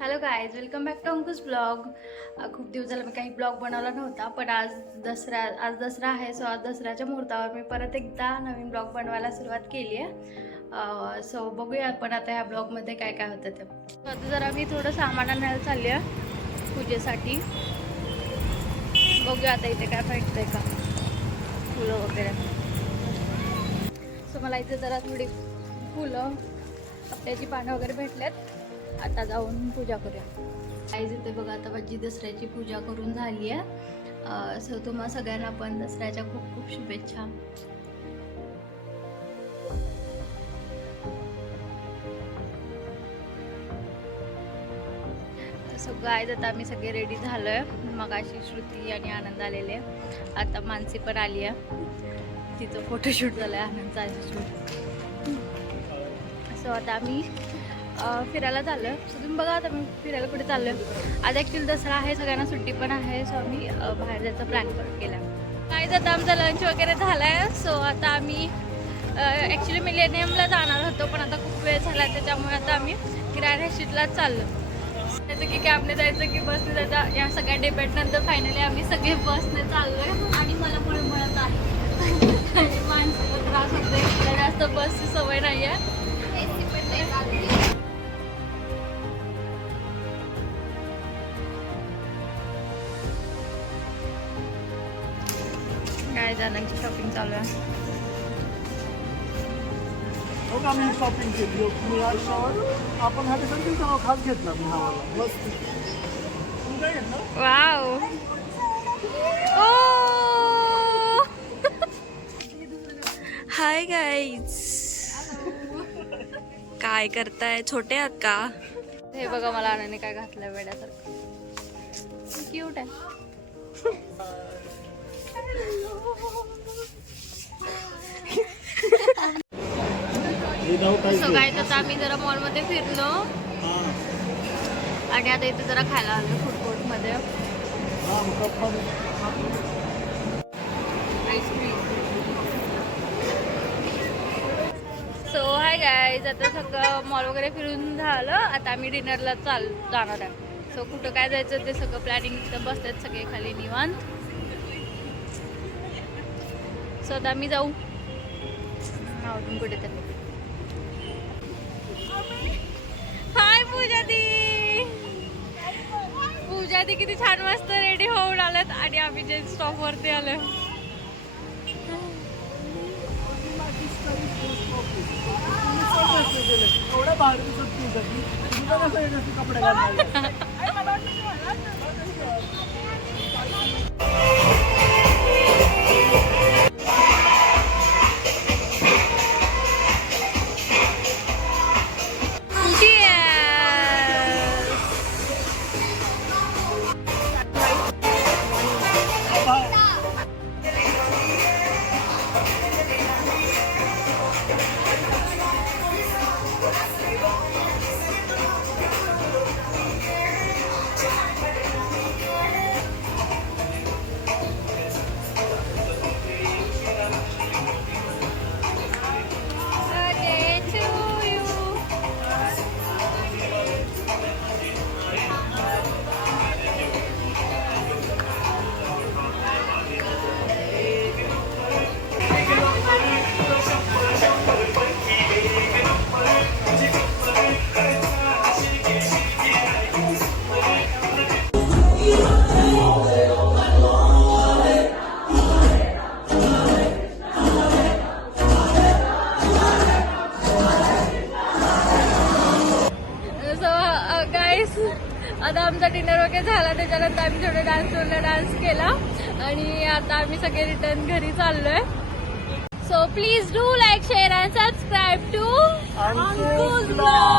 Hello guys, welcome back to Ankush blog. खूप दिवस झाला मी काही ब्लॉग बनवला नव्हता, पण आज दसरा आहे. सो आज दसऱ्याच्या मुहूर्तावर मी परत एकदा नवीन ब्लॉग बनवायला सुरुवात केली आहे. सो बघूया आपण आता ह्या ब्लॉगमध्ये काय काय होतं ते. आता जरा मी थोडं सामान आणायला चालली आहे पूजेसाठी. बघूया आता इथे काय भेटतंय का, फुलं वगैरे. सो मला इथे जरा थोडी फुलं, आपल्याची पानं वगैरे भेटल्यात. आता जाऊन पूजा करूया. आईज इथे बघा, आता माझी दसऱ्याची पूजा करून झाली आहे. सो तुम्हा सगळ्यांना पण दसऱ्याच्या खूप खूप शुभेच्छा. सो गाईज आता आम्ही सगळे रेडी झालोय. मगाशी श्रुती आणि आनंद आलेले, आता मानसी पण आली आहे. तिचं फोटोशूट झालंय, आनंदचा शूट. सो आता आम्ही फिरायला चाललो. सो तुम्ही बघा आता मी फिरायला कुठे चाललो आहे. आज ॲक्च्युली दसरा आहे, सगळ्यांना सुट्टी पण आहे. सो आम्ही बाहेर जायचा प्लॅन केला. काहीच आता आमचा लंच वगैरे झाला आहे. सो आता आम्ही ॲक्च्युली मिलेनियमला जाणार होतो, पण आता खूप वेळ झाला, त्याच्यामुळे आता आम्ही ग्रँड हॅशिटलाच चाललो. त्याचं की कॅबने जायचं की बसने जायचं, या सगळ्या डिबेटनंतर फायनली आम्ही सगळे बसने चाललो आहे. आणि मला पुढे म्हणत आहे आणि माणसाला त्रास होते, जास्त बसची सवय नाही आहे. काय जणांची शॉपिंग चालू आहे. हो का, मी शॉपिंग केली. मी आज शावर आपण हा देखील तेव्हा खास घेतला मी हवाला मस्त. तुम्ही काय घेतलं? वाव, हाय गाईज, काय करताय? छोटे आहात का? हे बघा मला आनंदने काय घातलं वेड्यासारखं. क्यूट आहे. सो गाईज आता आम्ही जरा मॉलमध्ये फिरलो आणि आता इथे जरा खायला आलो फूड कोर्टमध्ये. सो हाय गाईज, आता सगळं मॉल वगैरे फिरून झालं. आता आम्ही डिनरला जाणार आहे. सो कुठं काय जायचं ते सगळं प्लॅनिंग, इथं बसतात सगळे खाली निवांत. सो आता आम्ही जाऊ आवडून कुठे तरी. हाय पूजा दी. पूजा दी किती छान मस्त रेडी होऊन आल्यात आणि आम्ही जे स्टॉप वरती आलोय. एवढ्या बाहेर दिसत कपडे घालणार. आता आमचा डिनर वगैरे झाला, त्याच्यानंतर आम्ही थोडं डान्स केला आणि आता आम्ही सगळे रिटर्न घरी चाललोय. So please do like, share and subscribe to Ankush blog.